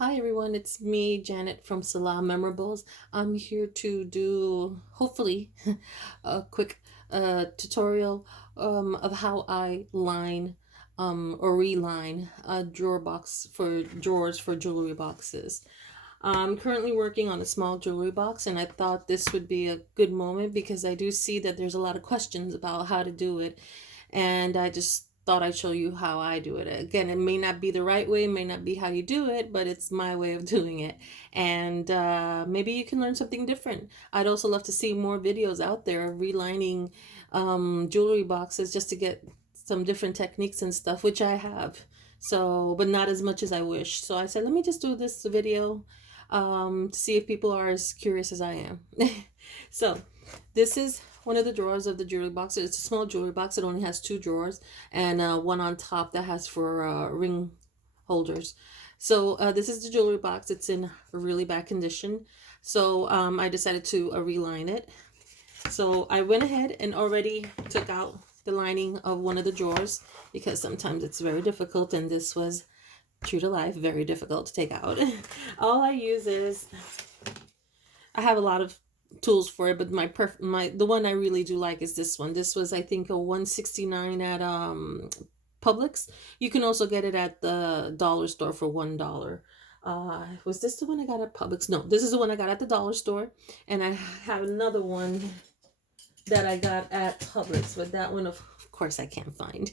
Hi everyone, it's me, Janet from Salah Memorables. I'm here to do, hopefully, a quick tutorial of how I line or reline a drawer box for drawers for jewelry boxes. I'm currently working on a small jewelry box, and I thought this would be a good moment because I do see that there's a lot of questions about how to do it, and I just thought I'd show you how I do it. Again, it may not be the right way, it may not be how you do it, but it's my way of doing it, and maybe you can learn something different. I'd also love to see more videos out there of relining jewelry boxes just to get some different techniques and stuff, which I have. So, but not as much as I wish. So I said, let me just do this video to see if people are as curious as I am. So this is one of the drawers of the jewelry box. It's a small jewelry box. It only has two drawers and one on top that has for ring holders. So this is the jewelry box. It's in really bad condition. So I decided to reline it. So I went ahead and already took out the lining of one of the drawers because sometimes it's very difficult, and this was true to life, very difficult to take out. All I use is, I have a lot of tools for it, but the one I really do like is this one. This was, I think, a 169 at Publix. You can also get it at the dollar store for $1. Was this the one I got at Publix? No, this is the one I got at the dollar store, and I have another one that I got at Publix, but that one of course I can't find.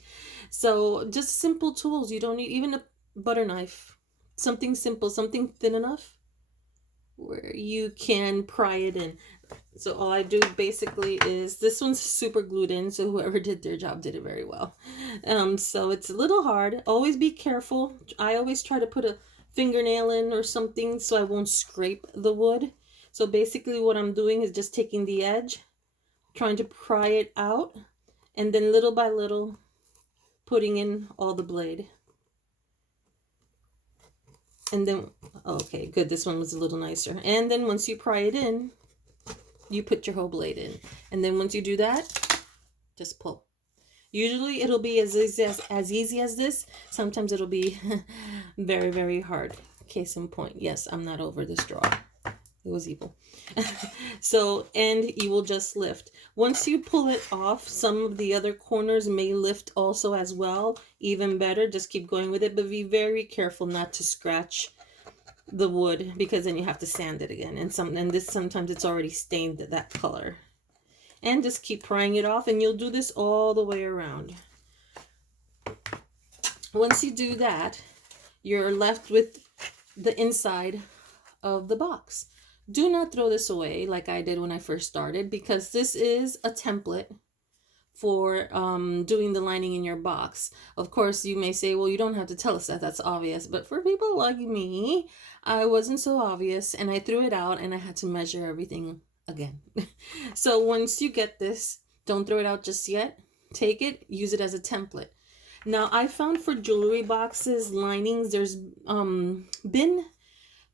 So just simple tools. You don't need even a butter knife. Something simple, something thin enough where you can pry it in. So all I do basically is, this one's super glued in, so whoever did their job did it very well. So it's a little hard. Always be careful. I always try to put a fingernail in or something so I won't scrape the wood. So basically what I'm doing is just taking the edge, trying to pry it out, and then little by little putting in all the blade. And then, okay, good, this one was a little nicer. And then once you pry it in, you put your whole blade in. And then once you do that, just pull. Usually it'll be as easy as this. Sometimes it'll be very, very hard. Case in point, yes, I'm not over this drawer. It was evil. So, and you will just lift. Once you pull it off, some of the other corners may lift also as well. Even better, just keep going with it, but be very careful not to scratch the wood, because then you have to sand it again. And this, sometimes it's already stained that color. And just keep prying it off, and you'll do this all the way around. Once you do that, you're left with the inside of the box. Do not throw this away like I did when I first started, because this is a template for doing the lining in your box. Of course, you may say, well, you don't have to tell us that, that's obvious. But for people like me, I wasn't so obvious, and I threw it out and I had to measure everything again. So once you get this, don't throw it out just yet. Take it, use it as a template. Now, I found for jewelry boxes, linings, there's been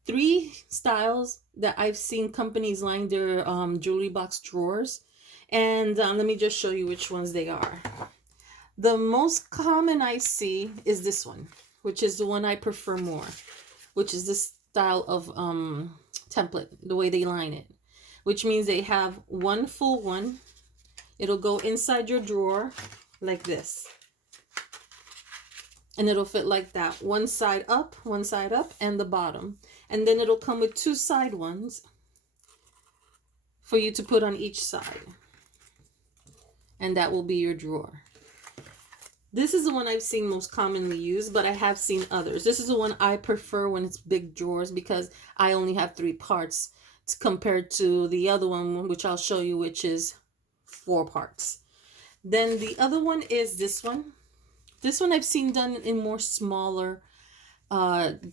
3 styles that I've seen companies line their jewelry box drawers. And let me just show you which ones they are. The most common I see is this one, which is the one I prefer more, which is this style of template, the way they line it, which means they have one full one. It'll go inside your drawer like this. And it'll fit like that, one side up, and the bottom. And then it'll come with 2 side ones for you to put on each side. And that will be your drawer. This is the one I've seen most commonly used, but I have seen others. This is the one I prefer when it's big drawers, because I only have 3 parts compared to the other one, which I'll show you, which is 4 parts. Then the other one is this one. This one I've seen done in more smaller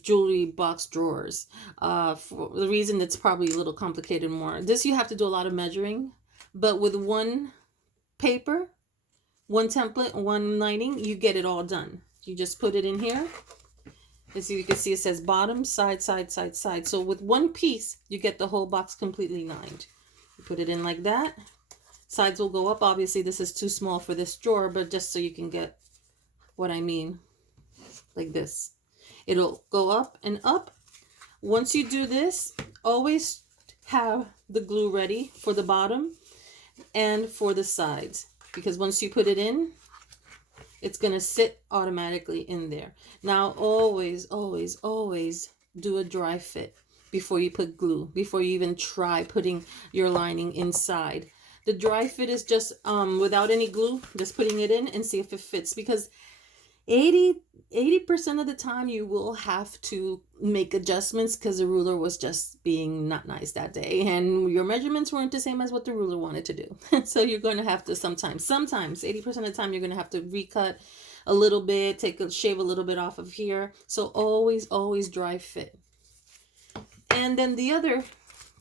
jewelry box drawers. For the reason it's probably a little complicated more. This you have to do a lot of measuring, but with one paper, one template, one lining, you get it all done. You just put it in here. As you can see, it says bottom, side, side, side, side. So with one piece, you get the whole box completely lined. You put it in like that. Sides will go up. Obviously, this is too small for this drawer, but just so you can get what I mean, like this. It'll go up and up, Once you do this, always have the glue ready for the bottom and for the sides, because once you put it in, it's going to sit automatically in there. Now, always, always, always do a dry fit before you put glue, before you even try putting your lining inside. The dry fit is just without any glue, just putting it in and see if it fits, because 80% of the time you will have to make adjustments because the ruler was just being not nice that day and your measurements weren't the same as what the ruler wanted to do. So you're going to have to sometimes 80% of the time you're going to have to recut a little bit, shave a little bit off of here. So always dry fit. And then the other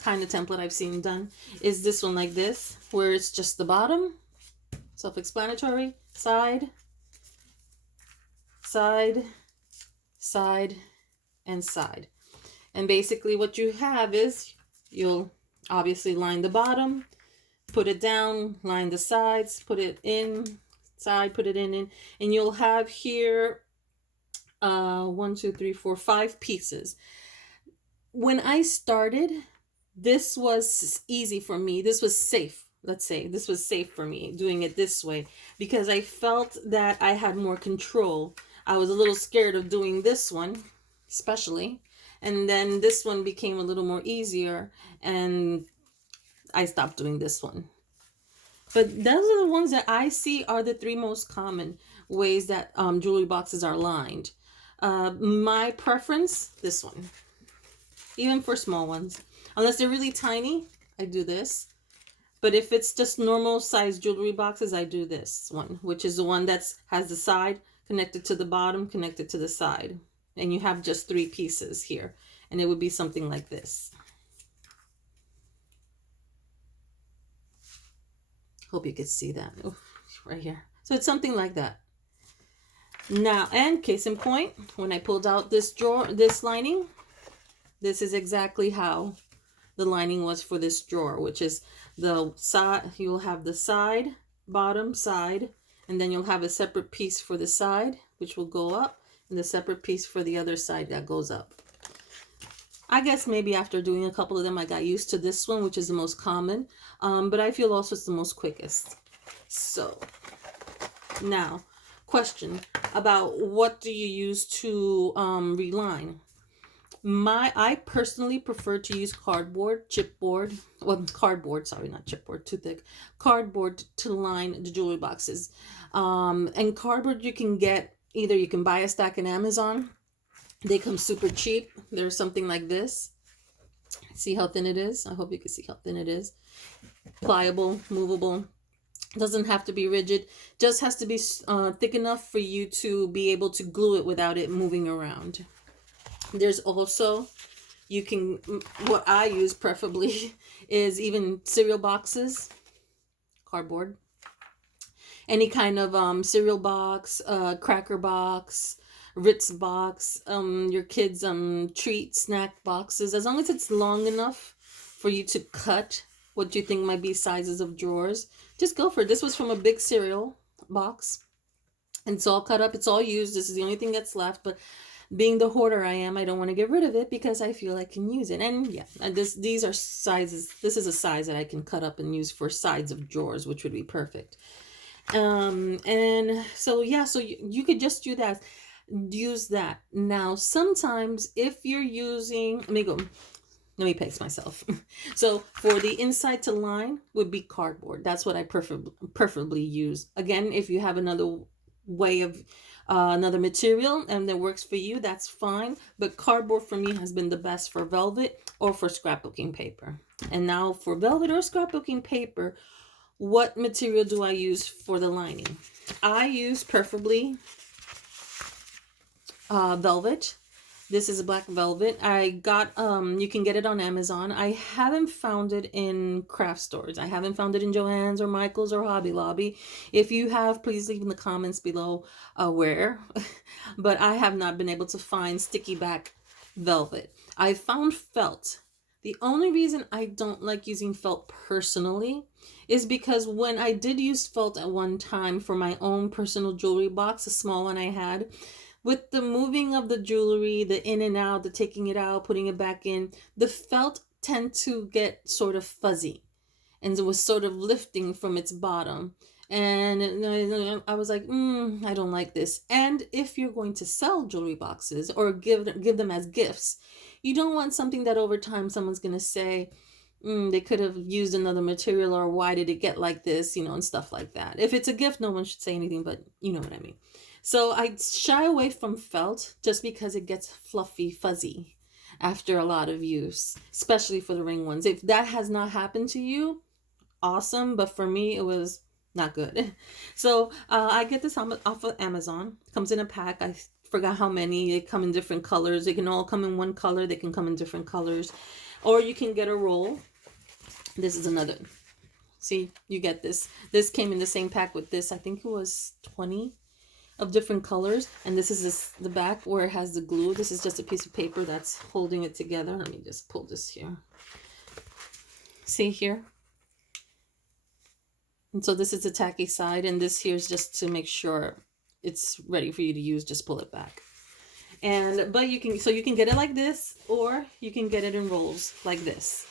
kind of template I've seen done is this one, like this, where it's just the bottom, self-explanatory, side, side, side, and side. And basically what you have is you'll obviously line the bottom, put it down, line the sides, put it in, side, put it in, and you'll have here 1, 2, 3, 4, 5 pieces. When I started, this was easy for me. This was safe. Let's say this was safe for me doing it this way because I felt that I had more control. I was a little scared of doing this one, especially. And then this one became a little more easier and I stopped doing this one. But those are the ones that I see are the 3 most common ways that jewelry boxes are lined. My preference, this one. Even for small ones. Unless they're really tiny, I do this. But if it's just normal size jewelry boxes, I do this one, which is the one that has the side connected to the bottom, connected to the side. And you have just 3 pieces here. And it would be something like this. Hope you could see that. Ooh, right here. So it's something like that. Now, and case in point, when I pulled out this lining, this is exactly how the lining was for this drawer, which is the side. You'll have the side, bottom, side, and then you'll have a separate piece for the side, which will go up, and the separate piece for the other side that goes up. I guess maybe after doing a couple of them, I got used to this one, which is the most common, but I feel also it's the most quickest. So now, question about what do you use to reline? I personally prefer to use cardboard, chipboard, well, cardboard, sorry, not chipboard, too thick, cardboard to line the jewelry boxes. And cardboard you can get, either you can buy a stack on Amazon. They come super cheap. There's something like this. See how thin it is? I hope you can see how thin it is. Pliable, movable. Doesn't have to be rigid. Just has to be thick enough for you to be able to glue it without it moving around. There's also, what I use preferably is even cereal boxes, cardboard. Any kind of cereal box, cracker box, Ritz box, your kids' treat snack boxes. As long as it's long enough for you to cut what you think might be sizes of drawers, just go for it. This was from a big cereal box. And it's all cut up. It's all used. This is the only thing that's left. But being the hoarder I am, I don't want to get rid of it because I feel I can use it. And yeah, these are sizes. This is a size that I can cut up and use for sides of drawers, which would be perfect. And so yeah, so you could just use that. Now, sometimes if you're using, let me pace myself. So for the inside to line would be cardboard. That's what I preferably use. Again, if you have another way of another material and that works for you, that's fine. But cardboard for me has been the best for velvet or for scrapbooking paper. And now for velvet or scrapbooking paper, what material do I use for the lining? I use preferably velvet. This is a black velvet. I got, you can get it on Amazon. I haven't found it in craft stores. I haven't found it in Joann's or Michael's or Hobby Lobby. If you have, please leave in the comments below where. But I have not been able to find sticky back velvet. I found felt. The only reason I don't like using felt personally is because when I did use felt at one time for my own personal jewelry box, a small one I had, with the moving of the jewelry, the in and out, the taking it out, putting it back in, the felt tend to get sort of fuzzy, and it was sort of lifting from its bottom. And I was like, I don't like this. And if you're going to sell jewelry boxes or give them as gifts, you don't want something that over time someone's going to say, they could have used another material, or why did it get like this, and stuff like that. If it's a gift, no one should say anything, but you know what I mean. So I shy away from felt just because it gets fluffy, fuzzy after a lot of use, especially for the ring ones. If that has not happened to you, awesome, but for me it was not good. So I get this off of Amazon. It comes in a pack. I forgot how many. They come in different colors. They can all come in one color. They can come in different colors, or you can get a roll. This is another. See, you get this came in the same pack with this. I think it was 20 of different colors, and this is the back where it has the glue. This is just a piece of paper that's holding it together. Let me just pull this here. See here? And so this is the tacky side, and this here is just to make sure it's ready for you to use. Just pull it back. But you can get it like this, or you can get it in rolls like this.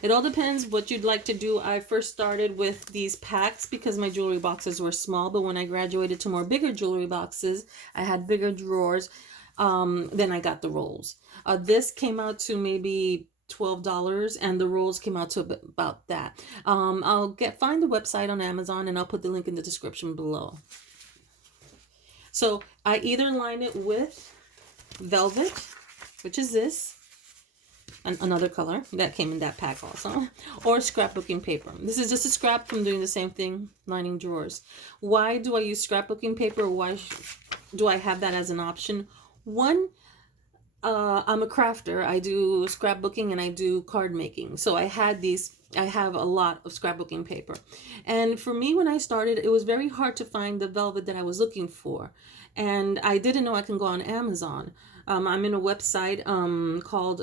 It all depends what you'd like to do. I first started with these packs because my jewelry boxes were small, but when I graduated to more bigger jewelry boxes, I had bigger drawers. Then I got the rolls. This came out to maybe $12, and the rolls came out to about that. I'll find the website on Amazon, and I'll put the link in the description below. So I either line it with velvet, which is this, and another color that came in that pack also, or scrapbooking paper. This is just a scrap from doing the same thing, lining drawers. Why do I use scrapbooking paper? Why do I have that as an option? One, I'm a crafter. I do scrapbooking and I do card making. So I have a lot of scrapbooking paper. And for me, when I started, it was very hard to find the velvet that I was looking for. And I didn't know I can go on Amazon. I'm in a website called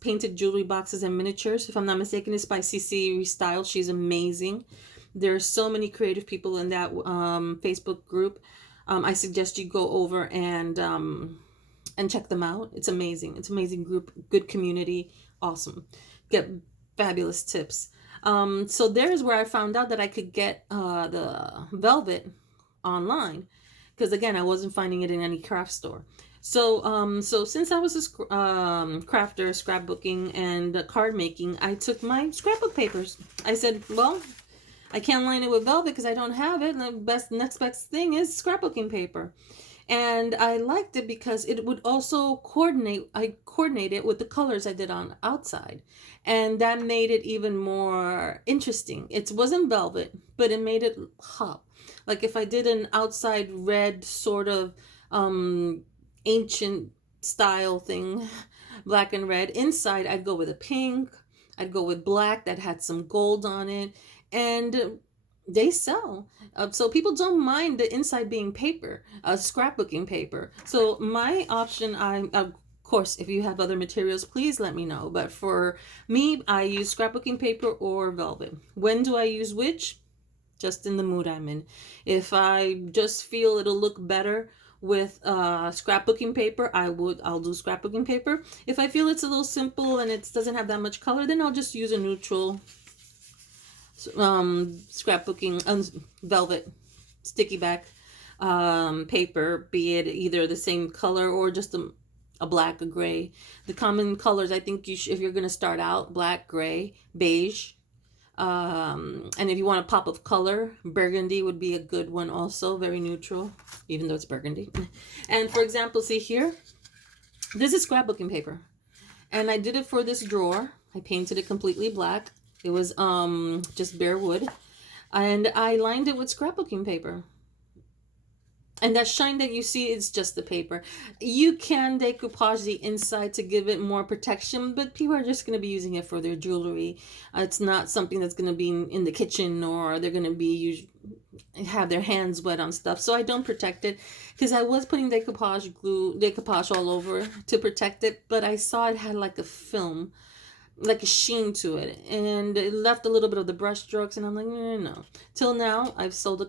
Painted Jewelry Boxes and Miniatures. If I'm not mistaken, it's by CC Restyle. She's amazing. There's so many creative people in that Facebook group. I suggest you go over and check them out. It's amazing. It's an amazing group, good community, awesome. Get fabulous tips. So there's where I found out that I could get the velvet online, because again, I wasn't finding it in any craft store. So since I was a crafter, scrapbooking and card making, I took my scrapbook papers. I said, well, I can't line it with velvet because I don't have it. The next best thing is scrapbooking paper. And I liked it because it would also coordinate. I coordinated with the colors I did on outside. And that made it even more interesting. It wasn't velvet, but it made it pop. Like if I did an outside red sort of ancient style thing, black and red, inside I'd go with a pink. I'd go with black that had some gold on it. And they sell. So people don't mind the inside being paper, scrapbooking paper. So my option, of course, if you have other materials, please let me know. But for me, I use scrapbooking paper or velvet. When do I use which? Just in the mood I'm in. If I just feel it'll look better with scrapbooking paper, I'll do scrapbooking paper. If I feel it's a little simple and it doesn't have that much color, then I'll just use a neutral scrapbooking velvet sticky back paper, be it either the same color or just a black, a gray. The common colors, I think if you're going to start out, black, gray, beige, and if you want a pop of color, burgundy would be a good one also, very neutral, even though it's burgundy. And for example, see here, this is scrapbooking paper, and I did it for this drawer. I painted it completely black. It was just bare wood, and I lined it with scrapbooking paper. And that shine that you see is just the paper. You can decoupage the inside to give it more protection, but people are just going to be using it for their jewelry. It's not something that's going to be in the kitchen, or they're going to have their hands wet on stuff. So I don't protect it, because I was putting decoupage all over to protect it, but I saw it had like a film, like a sheen to it, and it left a little bit of the brush strokes, and I'm like, no. Till now, I've sold a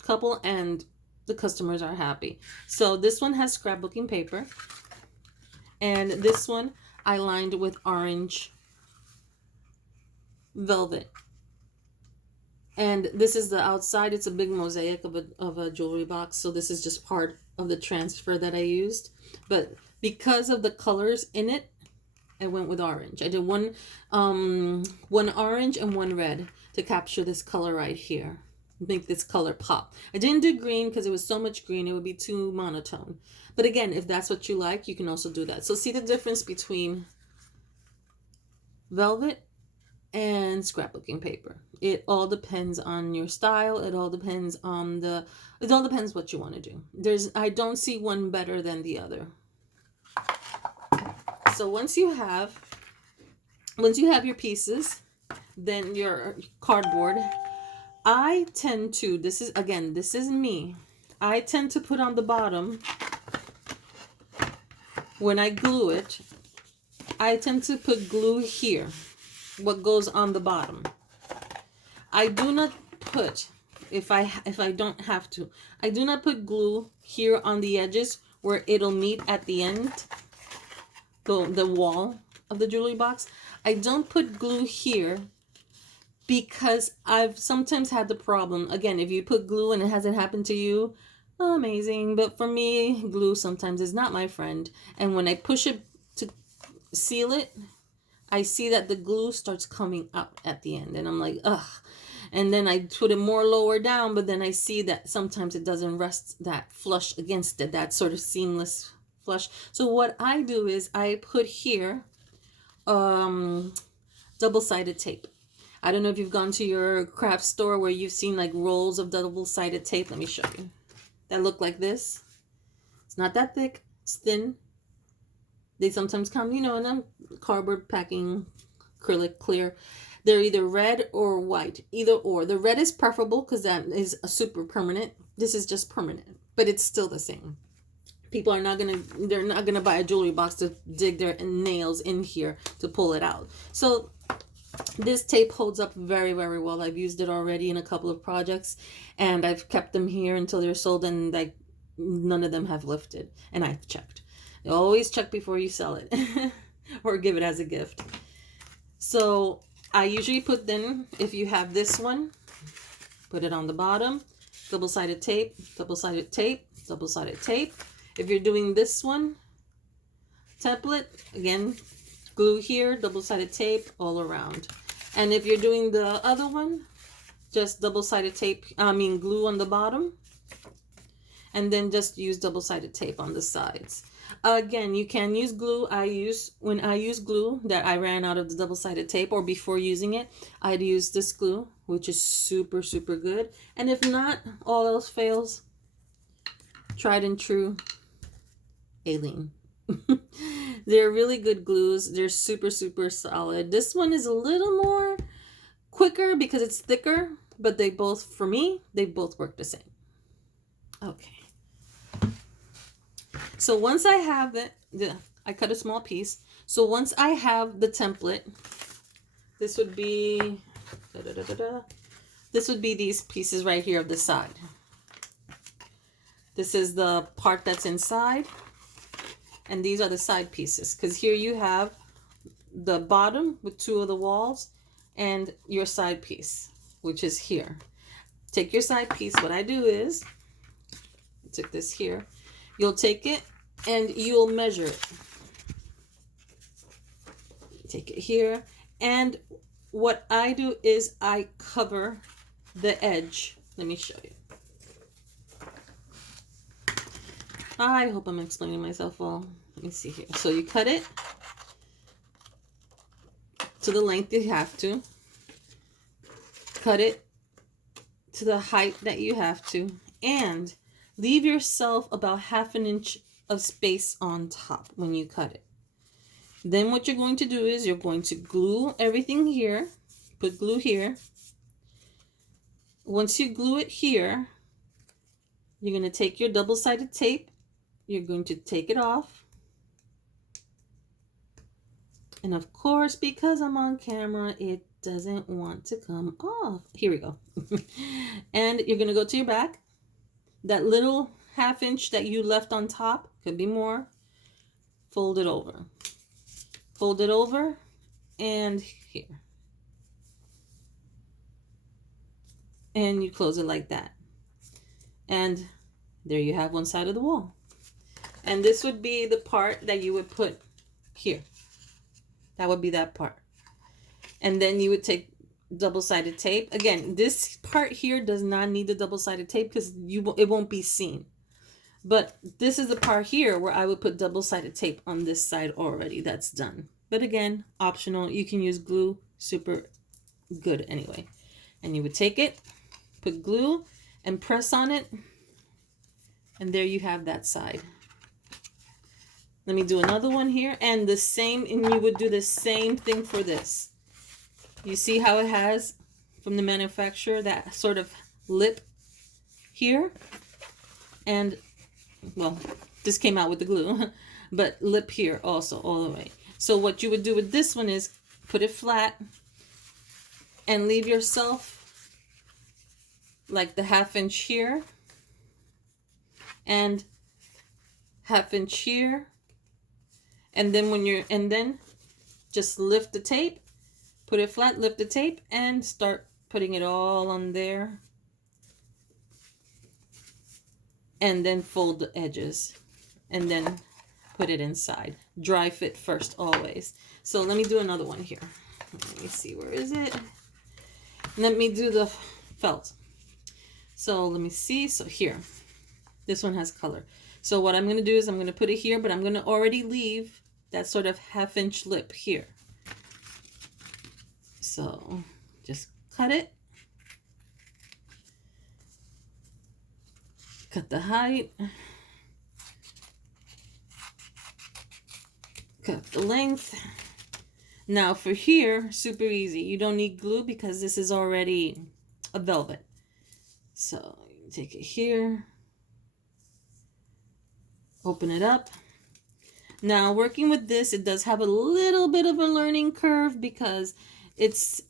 couple, and the customers are happy. So this one has scrapbooking paper, and this one I lined with orange velvet. And this is the outside. It's a big mosaic of a jewelry box. So this is just part of the transfer that I used. But because of the colors in it, I went with orange. I did one orange and one red to capture this color right here. Make this color pop. I didn't do green because it was so much green. It would be too monotone. But again, if that's what you like, you can also do that. So see the difference between velvet and scrapbooking paper. It all depends on your style. It all depends on it all depends what you want to do. I don't see one better than the other. So once you have your pieces, then your cardboard, I tend to, this is me. I tend to put on the bottom, when I glue it, I tend to put glue here, what goes on the bottom. I do not put, if I don't have to, I do not put glue here on the edges where it'll meet at the end, the wall of the jewelry box. I don't put glue here because I've sometimes had the problem. Again, if you put glue and it hasn't happened to you, amazing. But for me, glue sometimes is not my friend. And when I push it to seal it, I see that the glue starts coming up at the end. And I'm like, ugh. And then I put it more lower down, but then I see that sometimes it doesn't rest that flush against it, that sort of seamless flush. So what I do is I put here double-sided tape. I don't know if you've gone to your craft store where you've seen like rolls of double-sided tape. Let me show you. That look like this. It's not that thick. It's thin. They sometimes come, in a cardboard packing, acrylic, clear. They're either red or white, either or. The red is preferable because that is a super permanent. This is just permanent, but it's still the same. People are they're not gonna buy a jewelry box to dig their nails in here to pull it out. So this tape holds up very, very well. I've used it already in a couple of projects, and I've kept them here until they're sold, and like none of them have lifted. And I've checked. Always check before you sell it or give it as a gift. So I usually put then, if you have this one, put it on the bottom, double-sided tape, double-sided tape, double-sided tape. If you're doing this one, template, again, glue here, double-sided tape all around. And if you're doing the other one, just double-sided tape, glue on the bottom, and then just use double-sided tape on the sides. Again, you can use glue. When I use glue that I ran out of the double-sided tape, or before using it, I'd use this glue, which is super, super good. And if not, all else fails, tried and true, Alene. They're really good glues. They're super, super solid. This one is a little more quicker because it's thicker, but they both work the same. Okay. So once I have it, I cut a small piece. So once I have the template, this would be, this would be these pieces right here of the side. This is the part that's inside, and these are the side pieces. Because here you have the bottom with two of the walls and your side piece, which is here. Take your side piece. What I do is, I took this here. You'll take it and you'll measure it. Take it here. And what I do is I cover the edge. Let me show you. I hope I'm explaining myself well. Let me see here. So you cut it to the length you have to. Cut it to the height that you have to. And leave yourself about 1/2 inch of space on top when you cut it. Then what you're going to do is you're going to glue everything here. Put glue here. Once you glue it here, you're going to take your double-sided tape. You're going to take it off. And of course, because I'm on camera, it doesn't want to come off. Here we go. And you're going to go to your back. that little 1/2 inch that you left on top, could be more, fold it over. Fold it over and here. And you close it like that. And there you have one side of the wall. And this would be the part that you would put here. That would be that part. And then you would take double-sided tape. Again, this part here does not need the double-sided tape because it won't be seen. But this is the part here where I would put double-sided tape on this side already. That's done. But again, optional. You can use glue. Super good anyway. And you would take it, put glue, and press on it. And there you have that side. Let me do another one here. And the same, and you would do the same thing for this. You see how it has, from the manufacturer, that sort of lip here? And, well, this came out with the glue. But lip here also, all the way. So what you would do with this one is put it flat and leave yourself like the 1/2 inch here and 1/2 inch here. And then just lift the tape, put it flat, lift the tape, and start putting it all on there. And then fold the edges and then put it inside. Dry fit first, always. So let me do another one here. Let me see, where is it? Let me do the felt. So let me see, so here. This one has color. So what I'm going to do is I'm going to put it here, but I'm going to already leave that sort of 1/2 inch lip here. So just cut it. Cut the height. Cut the length. Now for here, super easy. You don't need glue because this is already a velvet. So you take it here. Open it up. Now working with this, it does have a little bit of a learning curve because it's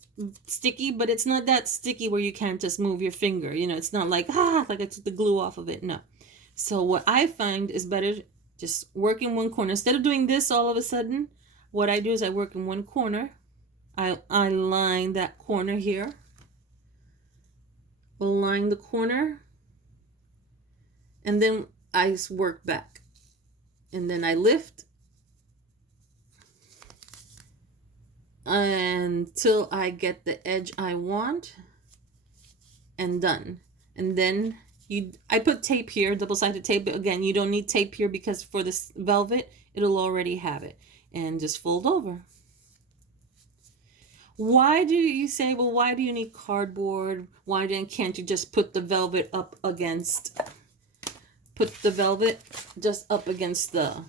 sticky, but it's not that sticky where you can't just move your finger. You know, it's not like, like I took the glue off of it. No. So what I find is better just work in one corner. Instead of doing this all of a sudden, what I do is I work in one corner. I line that corner here. Align the corner. And then I work back. And then I lift until I get the edge I want, and done. And then I put tape here, double-sided tape, but again, you don't need tape here because for this velvet, it'll already have it. And just fold over. Why do you say, well, why do you need cardboard? Why can't you just put the velvet up against... Put the velvet just up against the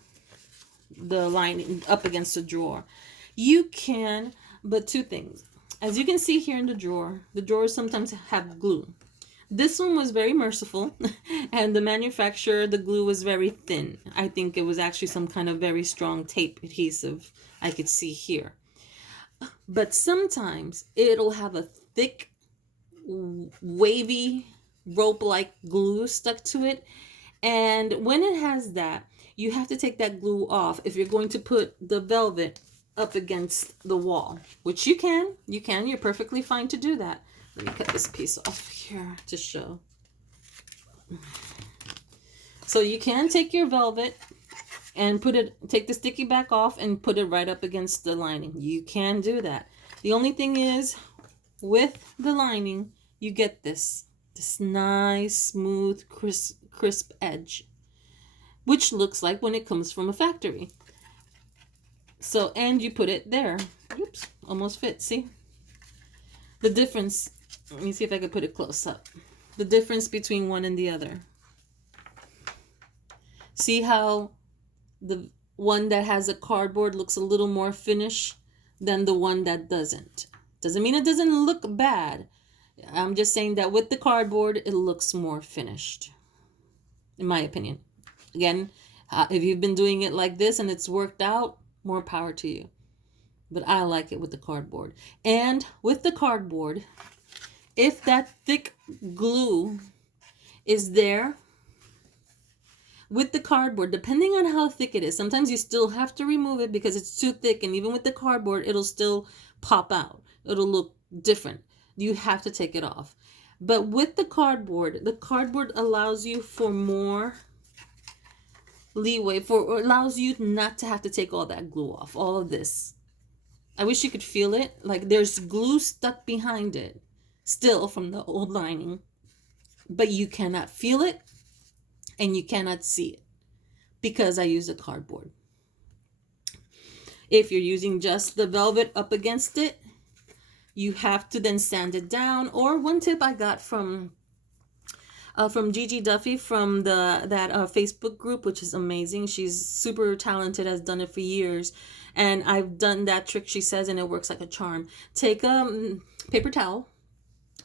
lining, up against the drawer. You can, but two things. As you can see here in the drawers sometimes have glue. This one was very merciful, and the manufacturer, the glue was very thin. I think it was actually some kind of very strong tape adhesive I could see here. But sometimes it'll have a thick, wavy, rope-like glue stuck to it. And when it has that, you have to take that glue off if you're going to put the velvet up against the wall, which you can. You're perfectly fine to do that. Let me cut this piece off here to show. So you can take your velvet and take the sticky back off and put it right up against the lining. You can do that. The only thing is, with the lining, you get this nice, smooth, crisp edge, which looks like when it comes from a factory. So, and you put it there. Oops, almost fit. See the difference? Let me see if I can put it close up. The difference between one and the other. See how the one that has a cardboard looks a little more finished than the one that doesn't. Doesn't mean it doesn't look bad. I'm just saying that with the cardboard, it looks more finished, in my opinion. Again, if you've been doing it like this and it's worked out, more power to you. But I like it with the cardboard. And with the cardboard, if that thick glue is there, with the cardboard, depending on how thick it is, sometimes you still have to remove it because it's too thick, and even with the cardboard, it'll still pop out. It'll look different. You have to take it off. But with the cardboard allows you for more leeway, for allows you not to have to take all that glue off, all of this. I wish you could feel it. Like there's glue stuck behind it still from the old lining, but you cannot feel it and you cannot see it because I use a cardboard. If you're using just the velvet up against it, you have to then sand it down. Or one tip I got from Gigi Duffy from that Facebook group, which is amazing. She's super talented, has done it for years, and I've done that trick she says, and it works like a charm. Take a paper towel.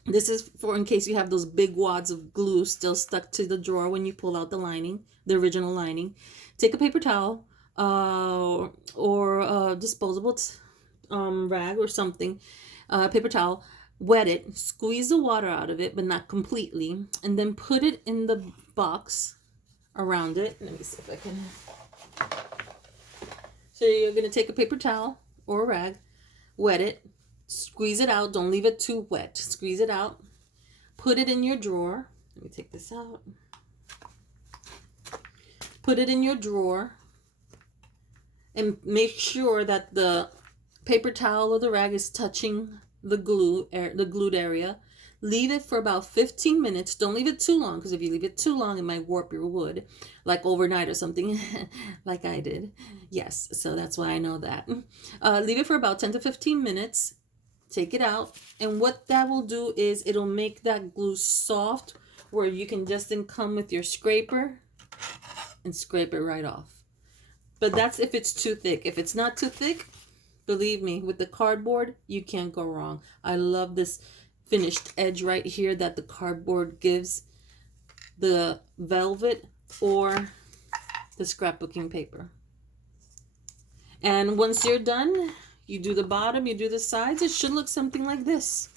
This is for in case you have those big wads of glue still stuck to the drawer when you pull out the lining, the original lining. Take a paper towel or a disposable rag or something, paper towel. Wet it, squeeze the water out of it, but not completely, and then put it in the box around it. Let me see if I can. So you're going to take a paper towel or a rag, wet it, squeeze it out. Don't leave it too wet. Squeeze it out. Put it in your drawer. Let me take this out. Put it in your drawer and make sure that the paper towel or the rag is touching the glued area. Leave it for about 15 minutes. Don't leave it too long, because if you leave it too long, it might warp your wood, like overnight or something, like I did. Yes, so that's why I know that. Leave it for about 10 to 15 minutes. Take it out, and what that will do is it'll make that glue soft, where you can just then come with your scraper and scrape it right off. But that's if it's too thick. If it's not too thick, believe me, with the cardboard, you can't go wrong. I love this finished edge right here that the cardboard gives the velvet or the scrapbooking paper. And once you're done, you do the bottom, you do the sides. It should look something like this.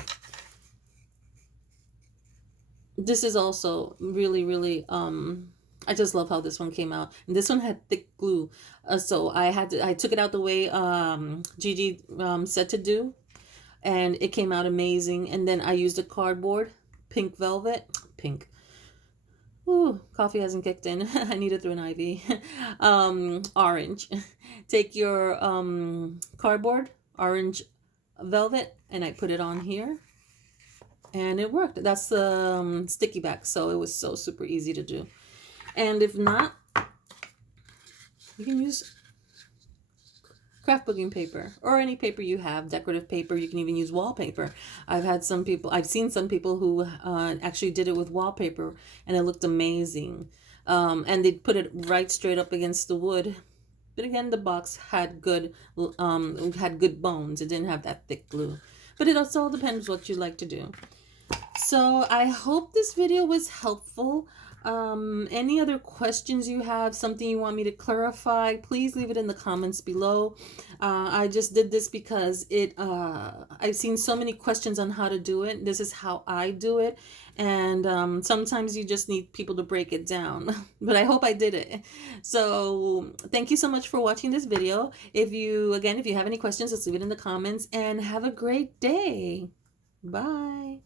This is also really, really, I just love how this one came out. And this one had thick glue. So I took it out the way Gigi said to do. And it came out amazing. And then I used a cardboard, pink velvet. Pink. Ooh, coffee hasn't kicked in. I need it through an IV. Orange. Take your cardboard, orange velvet, and I put it on here. And it worked. That's the sticky back. So it was so super easy to do. And if not, you can use scrapbooking paper or any paper you have, decorative paper. You can even use wallpaper. I've seen some people who actually did it with wallpaper, and it looked amazing. And they put it right straight up against the wood. But again, the box had good bones. It didn't have that thick glue. But it also depends what you like to do. So I hope this video was helpful. Any other questions you have, something you want me to clarify, please leave it in the comments below. I just did this because I've seen so many questions on how to do it. This is how I do it. And sometimes you just need people to break it down. But I hope I did it. So thank you so much for watching this video. If you have any questions, let's leave it in the comments. And have a great day. Bye.